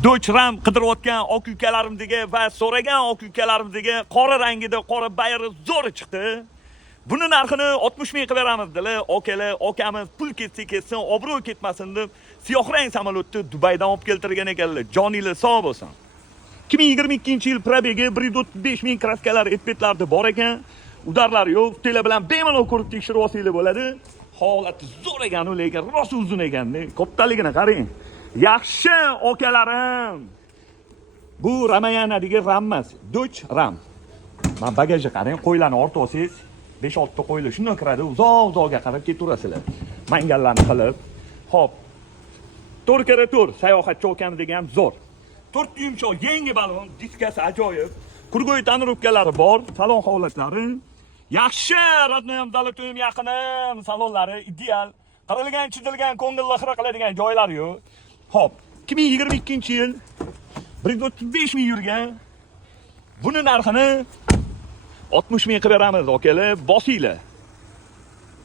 Do'chram qidirayotgan oq ukalarimdagi va so'ragan oq ukalarimdagi qora rangida qora bayri zo'r chiqdi. Buni narxini 60 ming qilib beramiz dedilar. Okalar, okamiz pul ketsin, obro' ketmasin deb siyoh rang samolyotni Dubaydan olib keltirgan ekanlar. Joninglar sog' bo'lsin. 2022-yil probegi 135 ming kraskalar etpetlarda bor ekan. Udarlar yo'q, tele bilan bemalol ko'rib tekshirib olsanglar bo'ladi. Holati zo'r ekan, lekin rosa uzun ekan-da. Kattaligini qarang. Yaxshi okalarim. Bu Ramayana degan ram emas, Doch ram. Men bagajga qarang, qo'ylarni ortib olsangiz, 5-6 ta qo'ylar shunday kiradi, uzoq-uzoqga qarab ketaverasizlar. Mangallarni qilib. Xo'p. 4x4 sayohatchi okam degan zo'r. 4 yumshoq yangi balon, diskasi ajoyib. Kurgoy tonirovkalari bor, salon holatlari yaxshi, radnoyam dalatim yaqinim, salonlari ideal. Qarilgan, chizilgan, ko'ngilni xira qiladigan joylari yo'q. Xo'p, 2022-yil 135 ming yurgan. Buni narxini 60 ming qilib beramiz, okalar, bosinglar.